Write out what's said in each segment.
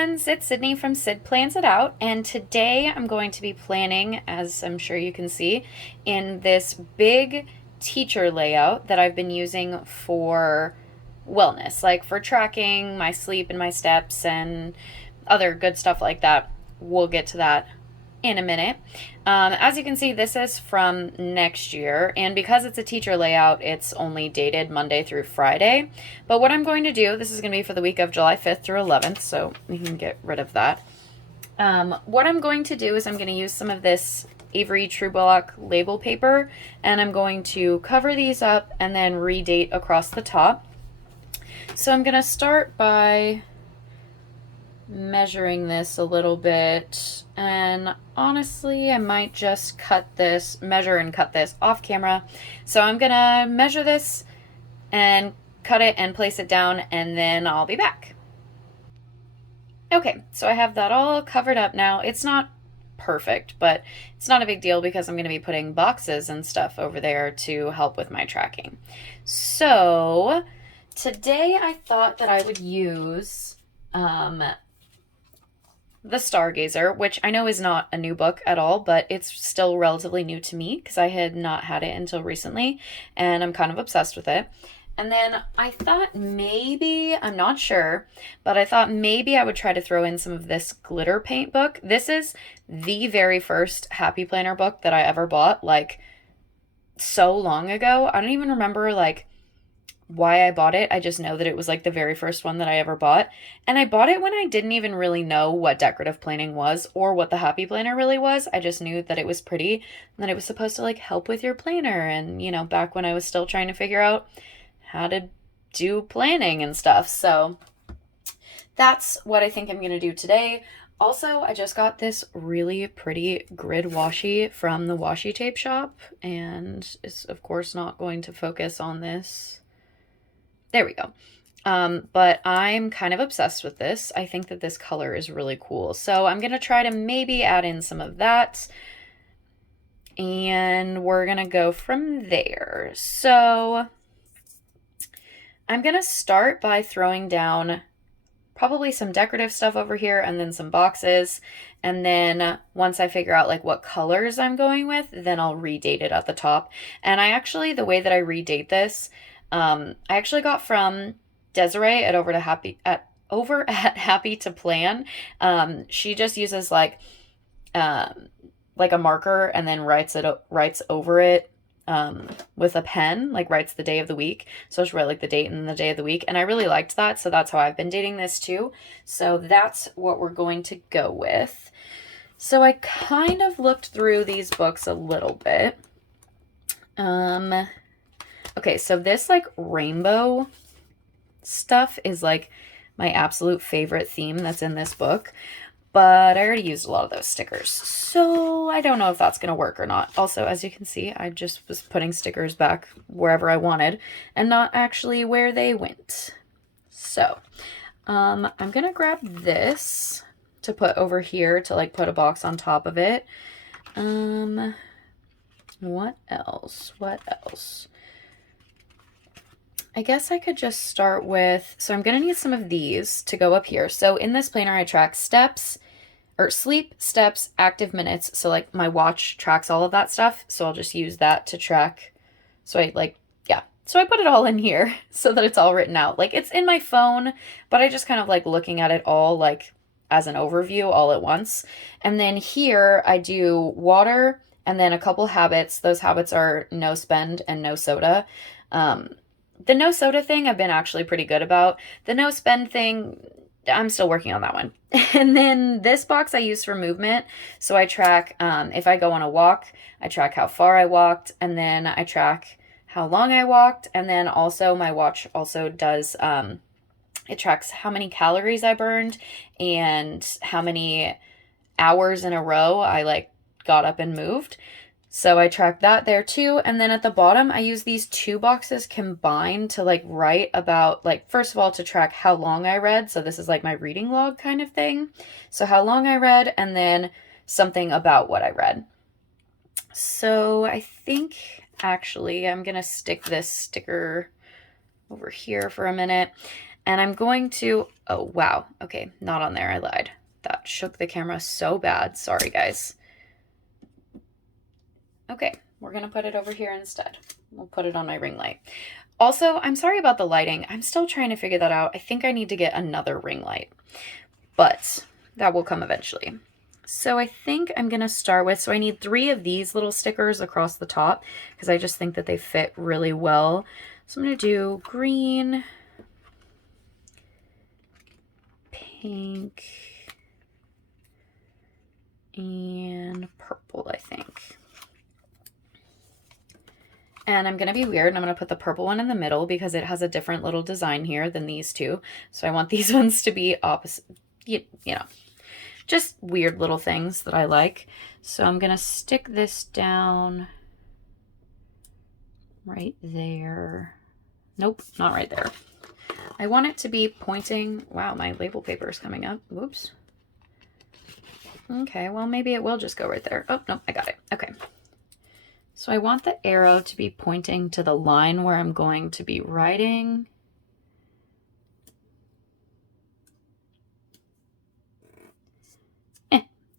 friends, it's Sydney from Sid Plans It Out, and today I'm going to be planning, as I'm sure you can see, in this big teacher layout that I've been using for wellness, like for tracking my sleep and my steps and other good stuff like that. We'll get to that in a minute. As you can see, this is from next year, and because it's a teacher layout, it's only dated Monday through Friday. But what I'm going to do, this is going to be for the week of July 5th through 11th, so we can get rid of that. What I'm going to do is I'm going to use some of this Avery True Block label paper, and I'm going to cover these up and then redate across the top. So I'm going to start by measuring this a little bit, and honestly I might just measure and cut this off camera. So I'm gonna measure this and cut it and place it down, and then I'll be back. Okay, so I have that all covered up now. It's not perfect, but it's not a big deal because I'm going to be putting boxes and stuff over there to help with my tracking. So today I thought that I would use the Stargazer, which I know is not a new book at all, but it's still relatively new to me because I had not had it until recently, and I'm kind of obsessed with it. And then I thought maybe, I'm not sure, but I thought maybe I would try to throw in some of this glitter paint book. This is the very first Happy Planner book that I ever bought, like so long ago. I don't even remember like why I bought it. I just know that it was like the very first one that I ever bought. And I bought it when I didn't even really know what decorative planning was or what the Happy Planner really was. I just knew that it was pretty and that it was supposed to like help with your planner. And, you know, back when I was still trying to figure out how to do planning and stuff. So that's what I think I'm going to do today. Also, I just got this really pretty grid washi from the washi tape shop, and it's of course not going to focus on this. There we go. But I'm kind of obsessed with this. I think that this color is really cool. So I'm going to try to maybe add in some of that. And we're going to go from there. So I'm going to start by throwing down probably some decorative stuff over here and then some boxes. And then once I figure out like what colors I'm going with, then I'll redate it at the top. And the way that I redate this, I actually got from Desiree at over at Happy to Plan. She just uses like a marker and then writes over it with a pen, like writes the day of the week. So she'll write like the date and the day of the week, and I really liked that. So that's how I've been dating this too. So that's what we're going to go with. So I kind of looked through these books a little bit. Okay, so this like rainbow stuff is like my absolute favorite theme that's in this book, but I already used a lot of those stickers, so I don't know if that's going to work or not. Also, as you can see, I just was putting stickers back wherever I wanted and not actually where they went. So, I'm going to grab this to put over here to like put a box on top of it. What else? I guess I could just start with, so I'm going to need some of these to go up here. So in this planner, I track sleep, steps, active minutes. So like my watch tracks all of that stuff. So I'll just use that to track. So I put it all in here so that it's all written out. Like it's in my phone, but I just kind of like looking at it all like as an overview all at once. And then here I do water and then a couple habits. Those habits are no spend and no soda. The no soda thing I've been actually pretty good about. The no spend thing, I'm still working on that one. And then this box I use for movement. So I track, if I go on a walk, I track how far I walked, and then I track how long I walked. And then also my watch also does, it tracks how many calories I burned and how many hours in a row I like got up and moved. So I track that there too. And then at the bottom, I use these two boxes combined to like write about, like, first of all, to track how long I read. So this is like my reading log kind of thing. So how long I read, and then something about what I read. So I think actually I'm going to stick this sticker over here for a minute. And I'm going to, oh, wow. Okay, not on there. I lied. That shook the camera so bad. Sorry, guys. Okay, we're going to put it over here instead. We'll put it on my ring light. Also, I'm sorry about the lighting. I'm still trying to figure that out. I think I need to get another ring light, but that will come eventually. So I think I'm going to start with, so I need 3 of these little stickers across the top because I just think that they fit really well. So I'm going to do green, pink, and purple, I think. And I'm going to be weird, and I'm going to put the purple one in the middle because it has a different little design here than these two. So I want these ones to be opposite, you know, just weird little things that I like. So I'm going to stick this down right there. Nope, not right there. I want it to be pointing. Wow, my label paper is coming up. Whoops. Okay, well, maybe it will just go right there. Oh, no, I got it. Okay. So I want the arrow to be pointing to the line where I'm going to be writing.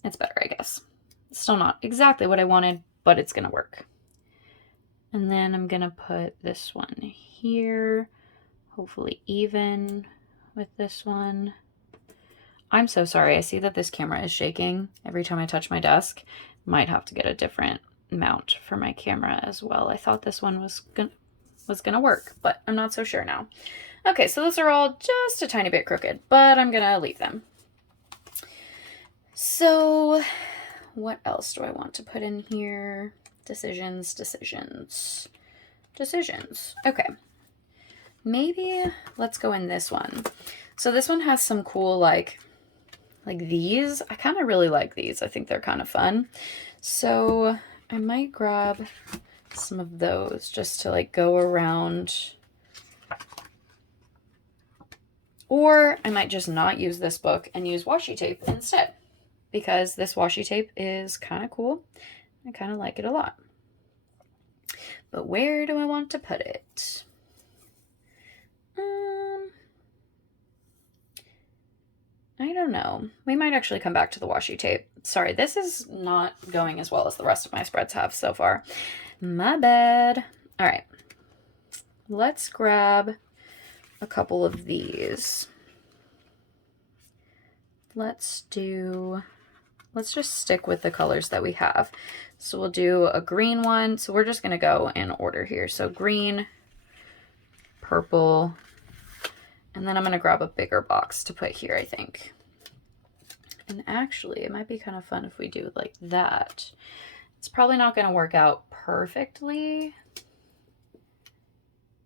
It's better, I guess. It's still not exactly what I wanted, but it's going to work. And then I'm going to put this one here, hopefully even with this one. I'm so sorry. I see that this camera is shaking every time I touch my desk. Might have to get a different mount for my camera as well. I thought this one was gonna work, but I'm not so sure now. Okay, so those are all just a tiny bit crooked, but I'm gonna leave them. So what else do I want to put in here? Decisions. Okay. Maybe let's go in this one. So this one has some cool, like these. I kind of really like these. I think they're kind of fun. So I might grab some of those just to like go around. Or I might just not use this book and use washi tape instead, because this washi tape is kind of cool. I kind of like it a lot. But where do I want to put it? I don't know. We might actually come back to the washi tape. Sorry, this is not going as well as the rest of my spreads have so far. My bad. All right. Let's grab a couple of these. Let's just stick with the colors that we have. So we'll do a green one. So we're just going to go in order here. So green, purple, and then I'm going to grab a bigger box to put here, I think. And actually, it might be kind of fun if we do it like that. It's probably not going to work out perfectly.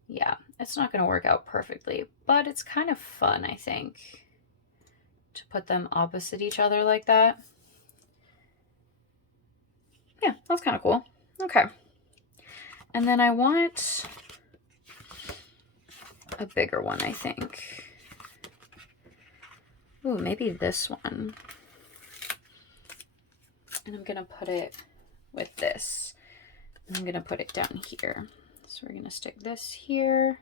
Yeah, it's not going to work out perfectly, but it's kind of fun, I think, to put them opposite each other like that. Yeah, that's kind of cool. Okay. And then I want a bigger one, I think. Ooh, maybe this one. And I'm going to put it with this. I'm going to put it down here. So we're going to stick this here.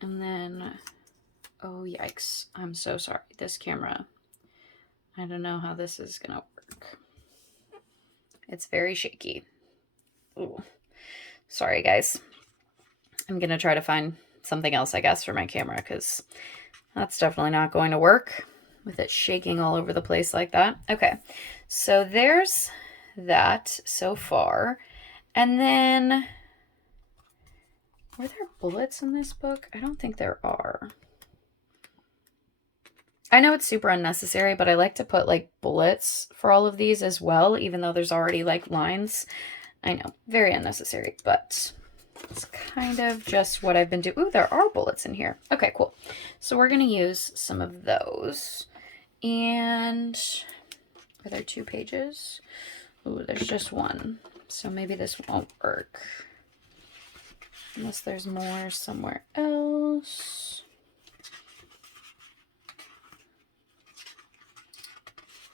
And then, oh, yikes. I'm so sorry. This camera, I don't know how this is going to work. It's very shaky. Ooh. Sorry, guys. I'm going to try to find something else, I guess, for my camera, because that's definitely not going to work with it shaking all over the place like that. Okay, so there's that so far. And then, were there bullets in this book? I don't think there are. I know it's super unnecessary, but I like to put like bullets for all of these as well, even though there's already like lines. I know, very unnecessary, but it's kind of just what I've been doing. Ooh, there are bullets in here. Okay, cool. So we're going to use some of those. And are there 2 pages? Ooh, there's just one. So maybe this won't work. Unless there's more somewhere else.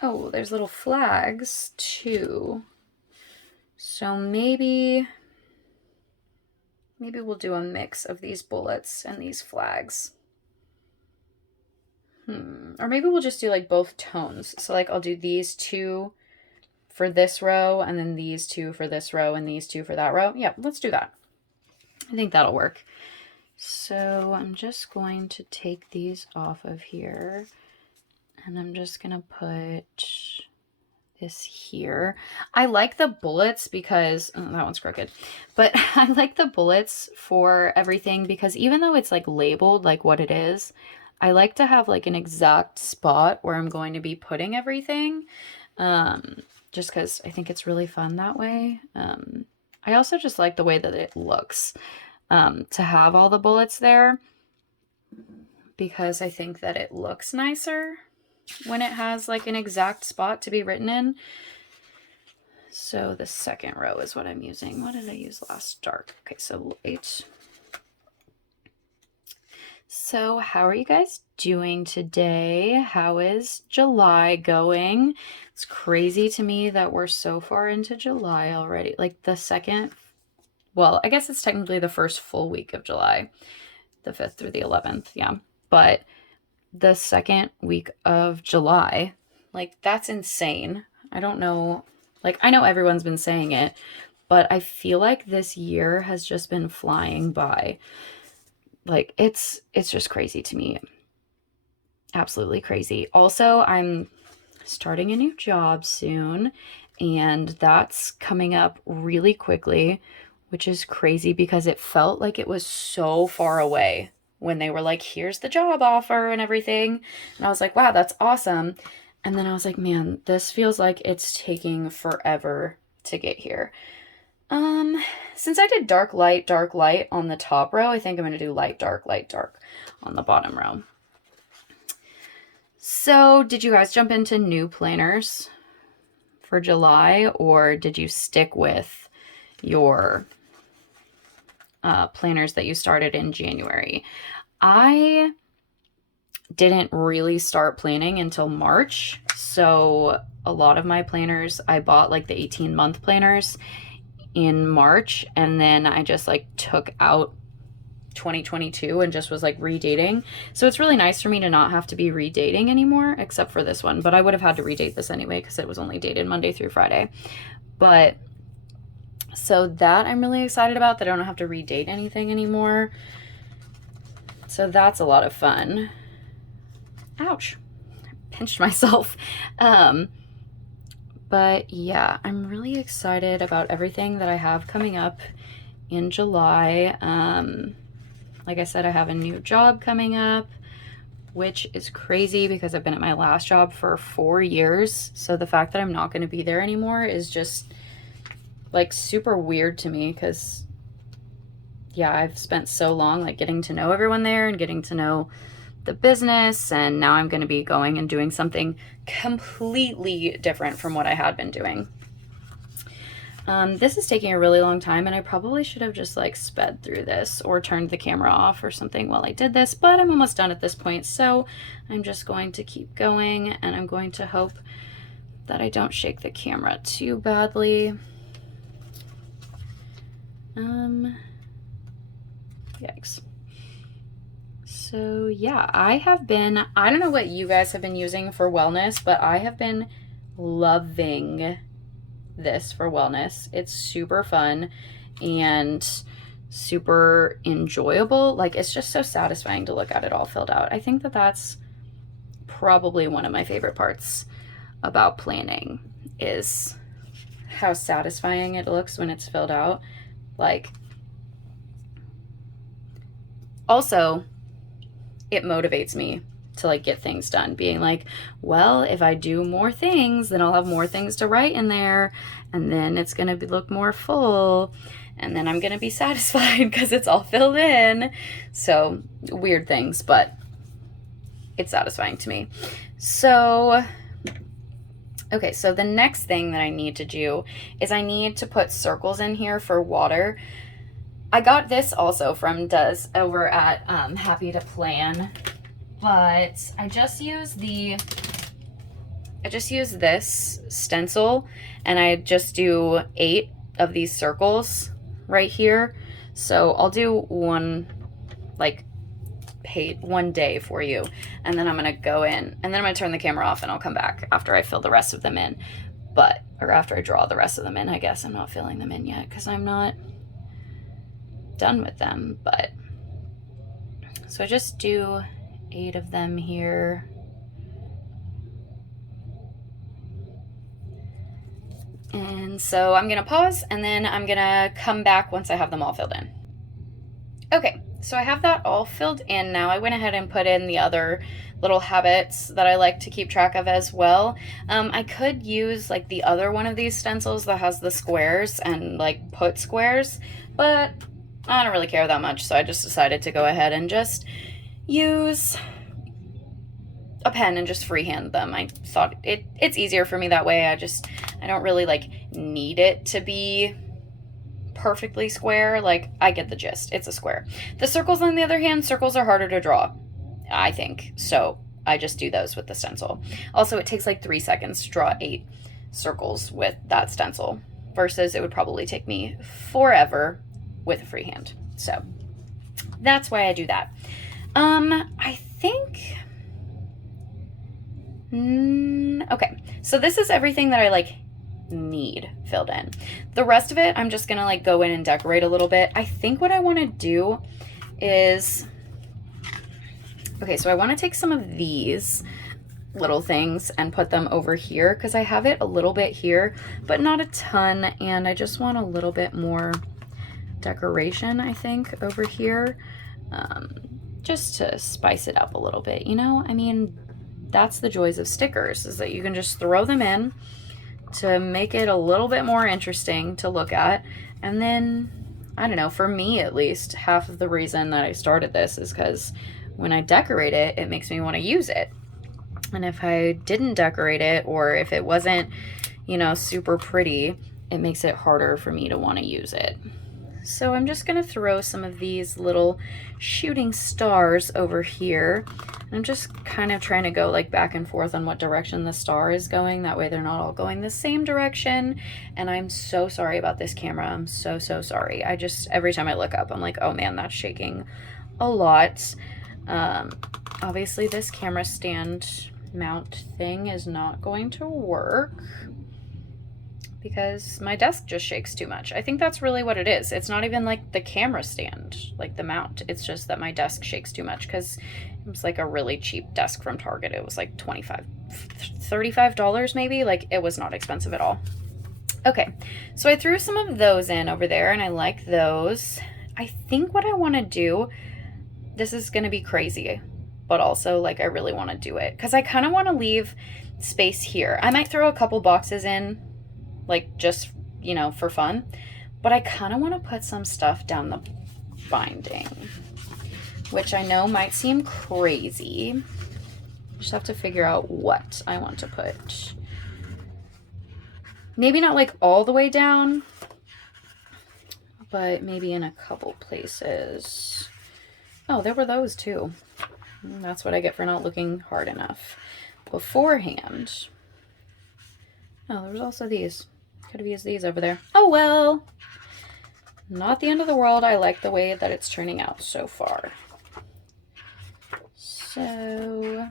Oh, there's little flags too. So maybe we'll do a mix of these bullets and these flags. Or maybe we'll just do like both tones. So like I'll do these two for this row and then these two for this row and these two for that row. Yeah, let's do that. I think that'll work. So I'm just going to take these off of here and I'm just going to put this here. I like the bullets because, oh, that one's crooked, but I like the bullets for everything because even though it's like labeled like what it is, I like to have like an exact spot where I'm going to be putting everything, just because I think it's really fun that way. I also just like the way that it looks, to have all the bullets there, because I think that it looks nicer when it has like an exact spot to be written in. So the second row is what I'm using. What did I use last? Dark. Okay, so light. So how are you guys doing today? How is July going? It's crazy to me that we're so far into July already. Like the second, well, I guess it's technically the first full week of July, the 5th through the 11th. Yeah. But the second week of July, like that's insane. I don't know. Like I know everyone's been saying it, but I feel like this year has just been flying by. Like it's just crazy to me. Absolutely crazy. Also, I'm starting a new job soon, and that's coming up really quickly, which is crazy because it felt like it was so far away when they were like, here's the job offer and everything. And I was like, wow, that's awesome. And then I was like, man, this feels like it's taking forever to get here. Since I did dark, light on the top row, I think I'm going to do light, dark on the bottom row. So did you guys jump into new planners for July, or did you stick with your planners that you started in January? I didn't really start planning until March, so a lot of my planners, I bought like the 18-month planners in March, and then I just like took out 2022 and just was like redating. So it's really nice for me to not have to be redating anymore, except for this one, but I would have had to redate this anyway because it was only dated Monday through Friday. But so that I'm really excited about, that I don't have to redate anything anymore. So that's a lot of fun. Ouch, I pinched myself. But yeah, I'm really excited about everything that I have coming up in July. Like I said, I have a new job coming up, which is crazy because I've been at my last job for 4 years. So the fact that I'm not going to be there anymore is just like super weird to me because, yeah, I've spent so long like getting to know everyone there and getting to know the business, and now I'm going to be going and doing something completely different from what I had been doing. This is taking a really long time, and I probably should have just like sped through this or turned the camera off or something while I did this, but I'm almost done at this point, so I'm just going to keep going, and I'm going to hope that I don't shake the camera too badly. Yikes. So yeah, I don't know what you guys have been using for wellness, but I have been loving this for wellness. It's super fun and super enjoyable. Like it's just so satisfying to look at it all filled out. I think that that's probably one of my favorite parts about planning, is how satisfying it looks when it's filled out. Like, also it motivates me to like get things done, being like, well, if I do more things, then I'll have more things to write in there, and then it's going to look more full, and then I'm going to be satisfied because it's all filled in. So weird things, but it's satisfying to me. So okay, so the next thing that I need to do is I need to put circles in here for water. I got this also from Duz over at Happy to Plan, but I just use this stencil, and I just do 8 of these circles right here. So I'll do one like one day for you, and then I'm gonna go in, and then I'm gonna turn the camera off, and I'll come back after I fill the rest of them in. Or after I draw the rest of them in, I guess. I'm not filling them in yet because I'm not done with them. But so I just do 8 of them here. And so I'm gonna pause, and then I'm gonna come back once I have them all filled in. Okay, so I have that all filled in now. I went ahead and put in the other little habits that I like to keep track of as well. I could use like the other one of these stencils that has the squares and like put squares, but I don't really care that much, so I just decided to go ahead and just use a pen and just freehand them. I thought it's easier for me that way. I don't really like need it to be perfectly square. Like, I get the gist. It's a square. The circles, on the other hand, circles are harder to draw, I think. So I just do those with the stencil. Also, it takes like 3 seconds to draw 8 circles with that stencil versus it would probably take me forever with a freehand. So that's why I do that. I think... okay, so this is everything that I like need filled in. The rest of it, I'm just gonna like go in and decorate a little bit. I think what I want to do is, okay, so I want to take some of these little things and put them over here because I have it a little bit here, but not a ton, and I just want a little bit more decoration, I think, over here, just to spice it up a little bit, you know? I mean, that's the joys of stickers, is that you can just throw them in to make it a little bit more interesting to look at. And then, I don't know, for me at least, half of the reason that I started this is because when I decorate it, it makes me want to use it. And if I didn't decorate it, or if it wasn't, you know, super pretty, it makes it harder for me to want to use it. So I'm just going to throw some of these little shooting stars over here. I'm just kind of trying to go like back and forth on what direction the star is going. That way they're not all going the same direction. And I'm so sorry about this camera. I'm so sorry. Every time I look up, I'm like, oh man, that's shaking a lot. Obviously this camera stand mount thing is not going to work because my desk just shakes too much. I think that's really what it is. It's not even like the camera stand, like the mount. It's just that my desk shakes too much because it was like a really cheap desk from Target. It was like $35 maybe. Like, it was not expensive at all. Okay, so I threw some of those in over there, and I like those. I think what I want to do, this is going to be crazy, but also like I really want to do it because I kind of want to leave space here. I might throw a couple boxes in, like just, you know, for fun, but I kind of want to put some stuff down the binding, which I know might seem crazy. Just have to figure out what I want to put. Maybe not like all the way down, but maybe in a couple places. Oh, there were those too. That's what I get for not looking hard enough beforehand. Oh, there was also these. Could have used these over there. Oh well. Not the end of the world. I like the way that it's turning out so far. So,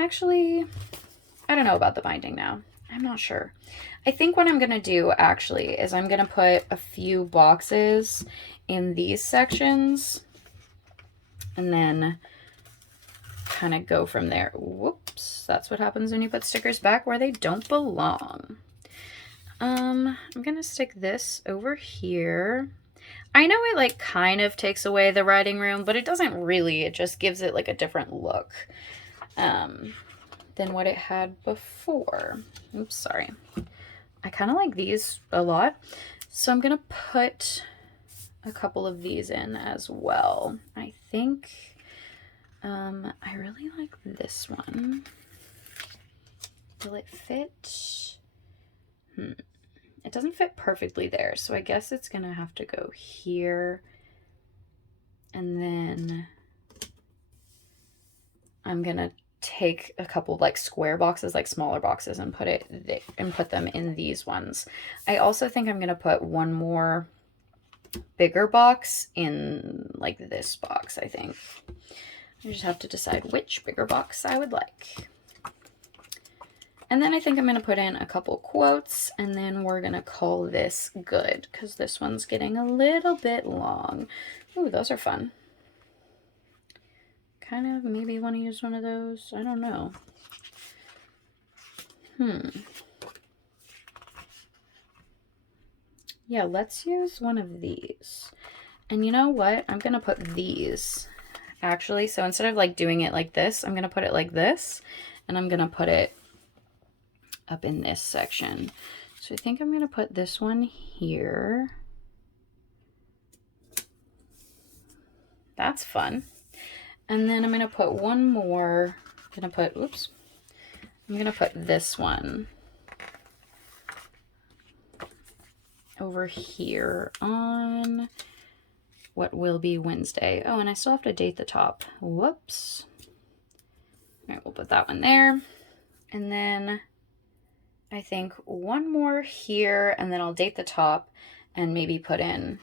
actually, I don't know about the binding now. I'm not sure. I think what I'm going to do actually is I'm going to put a few boxes in these sections and then kind of go from there. Whoops, that's what happens when you put stickers back where they don't belong. I'm gonna stick this over here. I know it like kind of takes away the writing room, but it doesn't really. It just gives it like a different look than what it had before. Oops, sorry. I kind of like these a lot, so I'm gonna put a couple of these in as well. I think I really like this one. Will it fit? It doesn't fit perfectly there, so I guess it's gonna have to go here. And then I'm gonna take a couple like square boxes, like smaller boxes, and put them in these ones. I also think I'm gonna put one more bigger box in like this box, I think. I just have to decide which bigger box I would like. And then I think I'm going to put in a couple quotes, and then we're going to call this good, because this one's getting a little bit long. Ooh, those are fun. Kind of maybe want to use one of those. I don't know. Yeah, let's use one of these. And you know what? I'm going to put these, actually. So instead of like doing it like this, I'm going to put it like this, and I'm going to put it up in this section. So I think I'm going to put this one here. That's fun. And then I'm going to put one more. I'm going to put, oops. I'm going to put this one over here on what will be Wednesday. Oh, and I still have to date the top. Whoops. All right, we'll put that one there. And then I think one more here, and then I'll date the top and maybe put in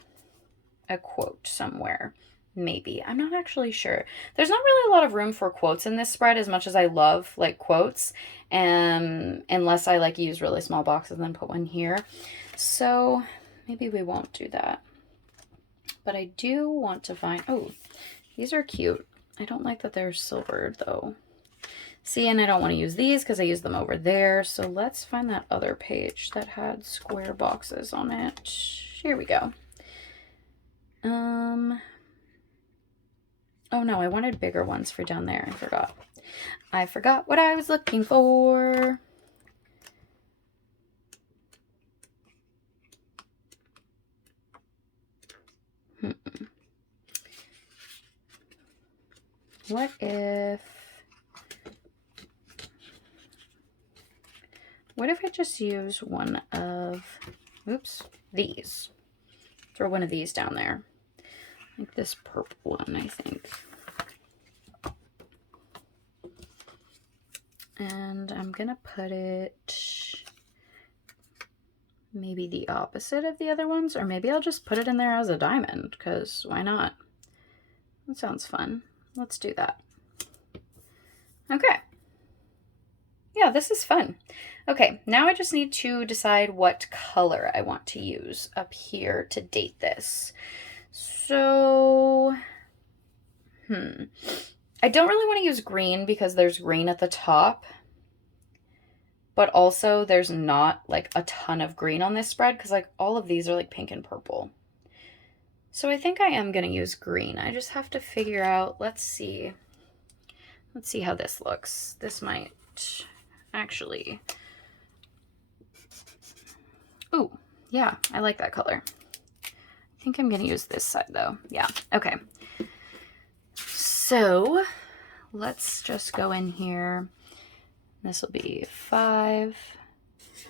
a quote somewhere. Maybe. I'm not actually sure. There's not really a lot of room for quotes in this spread as much as I love like quotes, unless I like use really small boxes and then put one here. So maybe we won't do that. But I do want to find, oh, these are cute. I don't like that they're silvered though. See, and I don't want to use these because I use them over there. So let's find that other page that had square boxes on it. Here we go. Oh no, I wanted bigger ones for down there. I forgot. I forgot what I was looking for. What if I just use one of, oops, these. Throw one of these down there. Like this purple one, I think. And I'm gonna put it maybe the opposite of the other ones, or maybe I'll just put it in there as a diamond, because why not? That sounds fun. Let's do that. Okay. Yeah, this is fun. Okay, now I just need to decide what color I want to use up here to date this. So, I don't really want to use green because there's green at the top, but also there's not like a ton of green on this spread because like all of these are like pink and purple. So I think I am going to use green. I just have to figure out, let's see how this looks. This might actually, ooh, yeah, I like that color. I think I'm going to use this side though. Yeah, okay. So let's just go in here. This will be 5,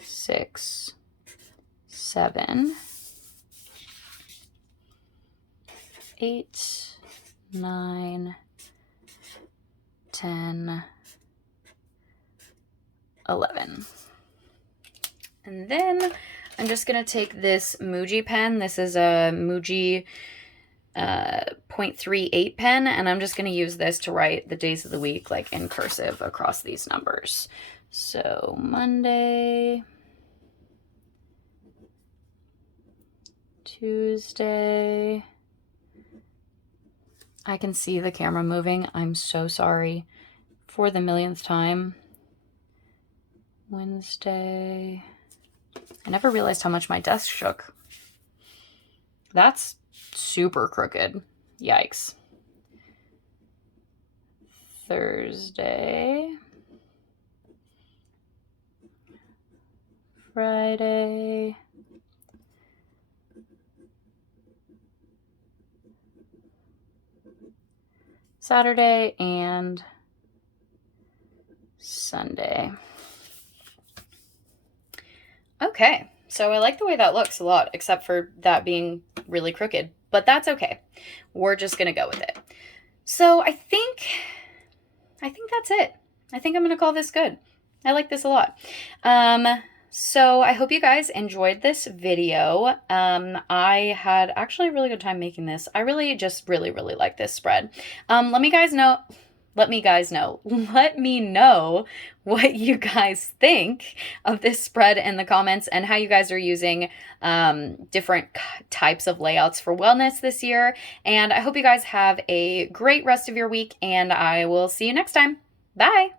6, 7, 8, 9, 10, 11. And then I'm just going to take this Muji pen. This is a Muji 0.38 pen, and I'm just going to use this to write the days of the week like in cursive across these numbers. So Monday, Tuesday. I can see the camera moving. I'm so sorry for the millionth time. Wednesday. I never realized how much my desk shook. That's super crooked. Yikes. Thursday. Friday. Saturday and Sunday. Okay, so I like the way that looks a lot, except for that being really crooked, but that's okay. We're just gonna go with it. So I think that's it. I think I'm gonna call this good. I like this a lot. So I hope you guys enjoyed this video. I had actually a really good time making this. I really just really like this spread. Let me guys know. Let me guys know. Let me know what you guys think of this spread in the comments and how you guys are using different types of layouts for wellness this year. And I hope you guys have a great rest of your week, and I will see you next time. Bye.